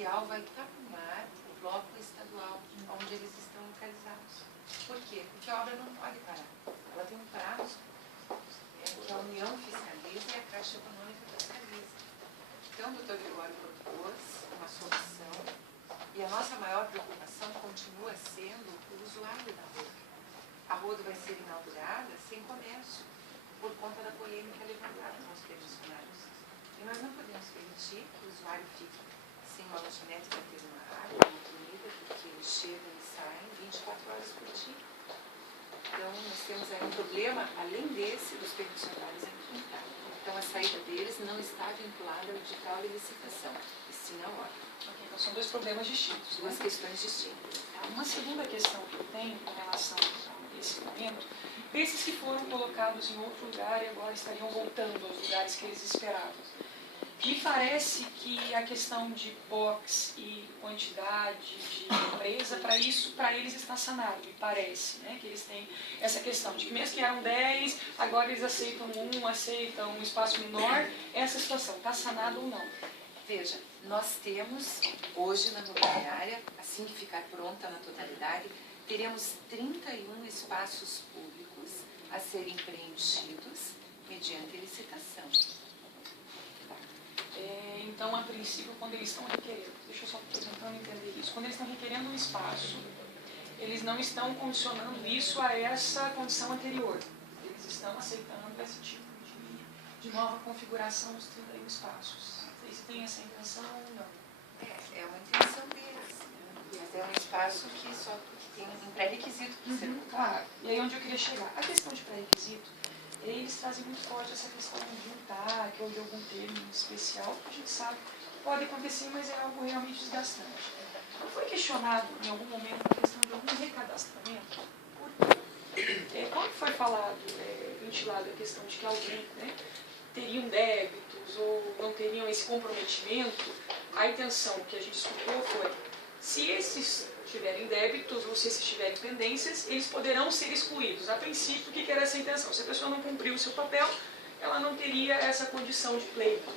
oficial vai tapar o bloco estadual onde eles estão localizados. Por quê? Porque a obra não pode parar. Ela tem um prazo que a União fiscaliza e a Caixa Econômica fiscaliza. Então, o doutor Gregório propôs uma solução e a nossa maior preocupação continua sendo o usuário da Rodo. A Rodo vai ser inaugurada sem comércio, por conta da polêmica levantada com os permissionários. E nós não podemos permitir que o usuário fique sem uma lanchonete para ter uma água, uma comida, porque eles chegam e saem 24 horas por dia. Então, nós temos aí um problema, além desse, dos permissionários aqui em casa. Então, a saída deles não está vinculada ao edital de licitação, e sim à obra. Okay, então, são dois problemas distintos. Duas questões distintas. Uma segunda questão que eu tenho em relação a esse momento, desses que foram colocados em outro lugar e agora estariam voltando aos lugares que eles esperavam. Me parece que a questão de box e quantidade de empresa, para eles está sanado, me parece, né? Que eles têm essa questão de que mesmo que eram 10, agora eles aceitam um espaço menor, essa situação está sanada ou não? Veja, nós temos hoje na rodoviária, assim que ficar pronta na totalidade, teremos 31 espaços públicos a serem preenchidos mediante licitação. Então, a princípio, quando eles estão requerendo, deixa eu só tentando entender isso, quando eles estão requerendo um espaço, eles não estão condicionando isso a essa condição anterior. Eles estão aceitando esse tipo de nova configuração dos 31 espaços. Vocês têm essa intenção ou não? É uma intenção deles. Mas é um espaço que só tem um pré-requisito para ser ocupado. Claro. E aí onde eu queria chegar? A questão de pré-requisito, eles trazem muito forte essa questão de um TAC ou de algum termo especial, que a gente sabe pode acontecer, mas é algo realmente desgastante. Não foi questionado em algum momento a questão de algum recadastramento? Quando foi falado, ventilado a questão de que alguém teriam débitos ou não teriam esse comprometimento, a intenção que a gente escutou foi, se esses tiverem débitos ou se esses tiverem pendências, eles poderão ser excluídos. A princípio, o que era essa intenção? Se a pessoa não cumpriu o seu papel, ela não teria essa condição de pleito.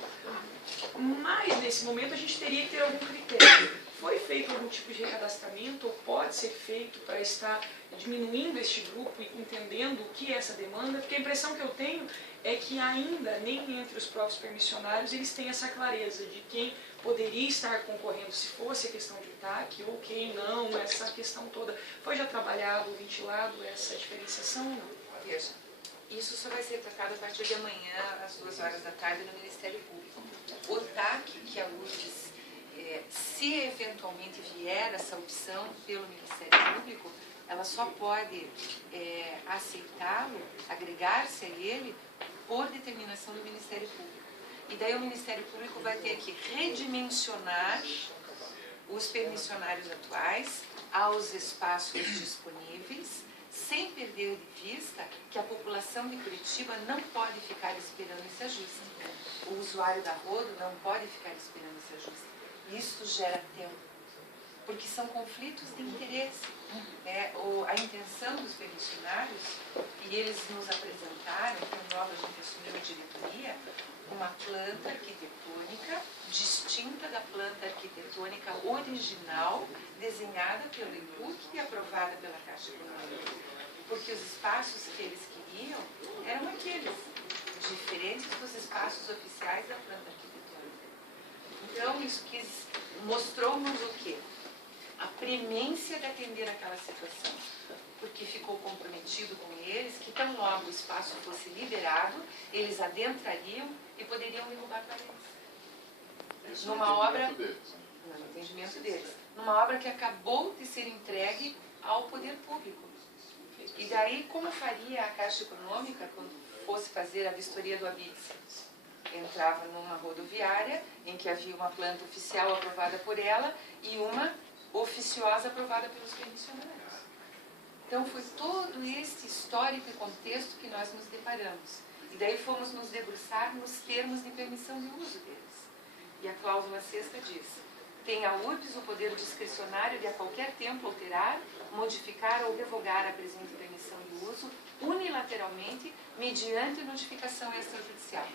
Mas, nesse momento, a gente teria que ter algum critério. Foi feito algum tipo de recadastramento, ou pode ser feito para estar diminuindo este grupo e entendendo o que é essa demanda? Porque a impressão que eu tenho é que ainda, nem entre os próprios permissionários, eles têm essa clareza de quem poderia estar concorrendo se fosse a questão de TAC, ou quem não, essa questão toda. Foi já trabalhado, ventilado essa diferenciação ou não? Veja, isso só vai ser tratado a partir de amanhã, às 2 horas da tarde, no Ministério Público. O TAC, que a URGS, se eventualmente vier essa opção pelo Ministério Público, ela só pode aceitá-lo, agregar-se a ele, por determinação do Ministério Público. E daí o Ministério Público vai ter que redimensionar os permissionários atuais aos espaços disponíveis, sem perder de vista que a população de Curitiba não pode ficar esperando esse ajuste. O usuário da Rodo não pode ficar esperando esse ajuste. Isso gera tempo, porque são conflitos de interesse. A intenção dos permissionários, e eles nos apresentaram, que nova a gente assumiu a diretoria, uma planta arquitetônica distinta da planta arquitetônica original, desenhada pelo IPUC e aprovada pela Caixa Econômica. Porque os espaços que eles queriam eram aqueles, diferentes dos espaços oficiais da planta arquitetônica. Então, isso mostrou-nos o quê? A premência de atender aquela situação, porque ficou comprometido com eles que tão logo o espaço fosse liberado, eles adentrariam e poderiam derrubar paredes. Numa obra, no entendimento deles, numa obra que acabou de ser entregue ao poder público. E daí, como faria a Caixa Econômica quando fosse fazer a vistoria do ABITS? Entrava numa rodoviária em que havia uma planta oficial aprovada por ela e uma oficiosa aprovada pelos permissionários. Então, foi todo este histórico e contexto que nós nos deparamos. E daí fomos nos debruçar nos termos de permissão de uso deles. E a cláusula 6ª diz: tem a URGS o poder discricionário de a qualquer tempo alterar, modificar ou revogar a presente permissão de uso unilateralmente mediante notificação extrajudicial.